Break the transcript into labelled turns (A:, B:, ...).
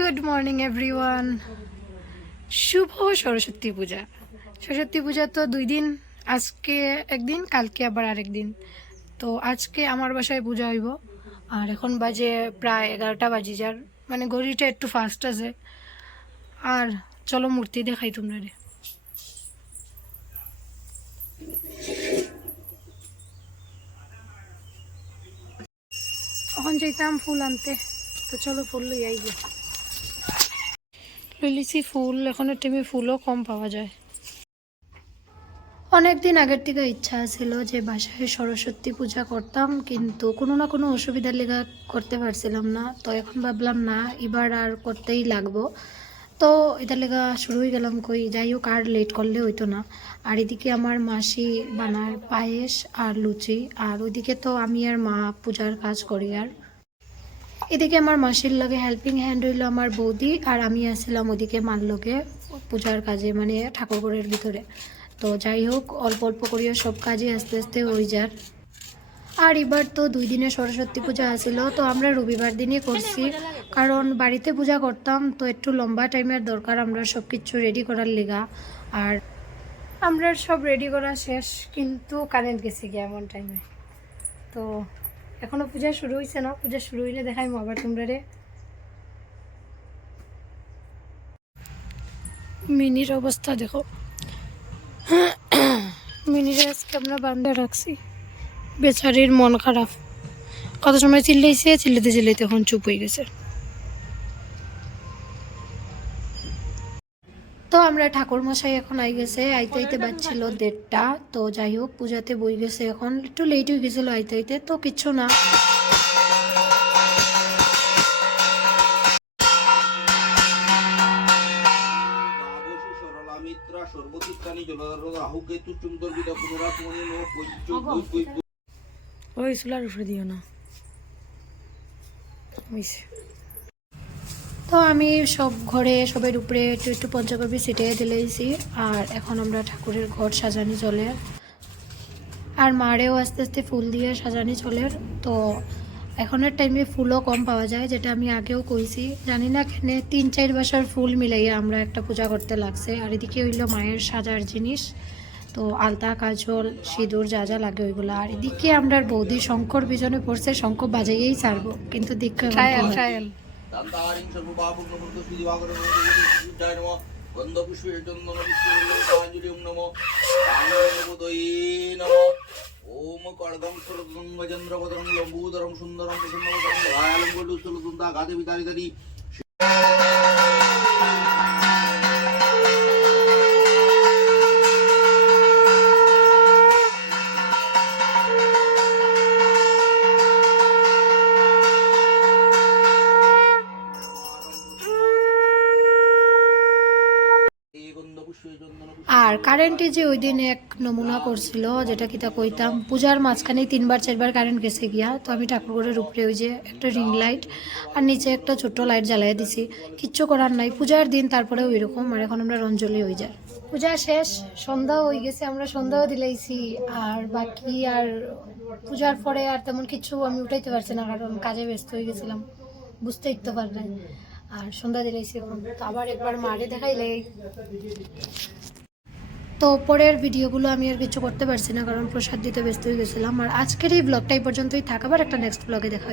A: Good morning everyone শুভ সরস্বতী পূজা। সরস্বতী পূজা তো দুই দিন, আজকে একদিন, কালকে আবার আরেক দিন। তো আজকে আমার বাসায় পূজা হইব। আর এখন বাজে প্রায় এগারোটা বাজি যার মানে ঘড়িটা একটু ফাস্ট আছে। আর চলো মূর্তি দেখাই তোমরা রে। এখন যাইতাম ফুল আনতে। তো চলো ফুল লই আই লিলিছি ফুল এখনের টাইমে ফুলও কম পাওয়া যায়। অনেক দিন আগের থেকে ইচ্ছা ছিল যে বাসায় সরস্বতী পূজা করতাম, কিন্তু কোনো না কোনো অসুবিধার লেগা করতে পারছিলাম না। তো এখন ভাবলাম, না, এবার আর করতেই লাগবো। তো এটার লেগা শুরু হয়ে গেলাম কই, যাই হোক, আর লেট করলে হইতো না। আর এদিকে আমার মাসি বানার পায়েস আর লুচি, আর ওইদিকে তো আমি আর মা পূজার কাজ করি আর। এদিকে আমার মাসির লগে হেল্পিং হ্যান্ড হইল আমার বৌদি আর আমি আসছিলাম ওদিকে মার লগে পূজার কাজে মানে ঠাকুরঘরের ভিতরে। তো যাই হোক, অল্প অল্প করিও সব কাজে আস্তে আস্তে হয়ে যার। আর এবার তো দুই দিনে সরস্বতী পূজা আসিল, তো আমরা রবিবার দিনই করছি। কারণ বাড়িতে পূজা করতাম, তো একটু লম্বা টাইমের দরকার আমরা সব কিছু রেডি করার লেগা। আর আমরা সব রেডি করা শেষ, কিন্তু কারেন্ট গেছে গিয়ে এমন টাইমে তো এখনও পূজা শুরু হয়েছে না? পূজা শুরু হইলে দেখাই আবার তোমরা রে মিনির অবস্থা দেখো। মিনির আজকে আমরা বান্ধে রাখছি। বেচারির মন খারাপ। কত সময় চিল্লাইছে? চিল্লাতে চিল্লাইতে এখন চুপ হয়ে গেছে। তো আমরা ঠাকুর মশাই এখন আই গেছে আইতে আইতে বাজছিল দেড়টা। তো যাই হোক পূজাতে বই গেছে এখন। একটু লেট হয়ে গেছিল আইতে আইতে তো কিচ্ছু না। ওই চুলার উপরে দিও না। তো আমি সব ঘরে সবের উপরে একটু একটু পঞ্চকবি ছিটিয়ে দিলেছি আর এখন আমরা ঠাকুরের ঘর সাজানি চলে। আর মারেও আস্তে আস্তে ফুল দিয়ে সাজানি চলে। তো এখনের টাইমে ফুলও কম পাওয়া যায় যেটা আমি আগেও কইছি। জানি না কেন তিন চার বাসার ফুল মিলাইয়া আমরা একটা পূজা করতে লাগছে। আর এদিকে হইল মায়ের সাজার জিনিস। তো আলতা কাজল সিঁদুর যা যা লাগে ওইগুলো। আর এদিকে আমরা বৌদি শঙ্কর পিছনে পড়ছে শঙ্কর বাজাইয়েই ছাড়বো। কিন্তু দীক্ষা
B: দান্তারিং সর্বপাপগ্নমুক্ত শ্রীদিবাকর জয় নম গন্ধ পুষ্পে চন্দন পুষ্পে পুষ্পাঞ্জলি নম রামবোদয়ে নম ওম কড়গম সুরদং গজেন্দ্রপদং লম্বুদরং সুন্দরং প্রসন্নবদং দয়ালং গলু সুলদুন্দা গাদে বিতারিতারি
A: আর কারেন্টে যে ওই দিন এক নমুনা করছিল, যেটা কিতা কইতাম, পূজার মাঝখানে তিনবার, চারবার কারেন্ট গেছে গিয়া, তো আমি ঠাকুরের উপরে ওই যে একটা রিং লাইট আর নিচে একটা ছোট্ট লাইট জ্বালাই দিছি। কিচ্ছু করার নাই। পূজার দিন তারপরে ওই রকম আর এখন আমরা রঞ্জলি হয়ে যায় পূজা শেষ, সন্ধ্যা হয়ে গেছে, আমরা সন্ধ্যাও দিলাইছি, আর বাকি আর পূজার পরে আর তেমন কিছু আমি উঠাইতে পারছি না, কারণ কাজে ব্যস্ত হয়ে গেছিলাম। বুঝতেই তো পার নাই। আর সন্ধ্যা দিলাইছি এখন। তো আবার একবার মারে দেখাইলে। তো পরের ভিডিওগুলো আমি আর কিছু করতে পারছি না, কারণ প্রসাদ দিতে ব্যস্ত হয়ে গেছিলাম আর আজকের এই ব্লগটা এই পর্যন্তই থাকাবার একটা নেক্সট ব্লগে দেখা।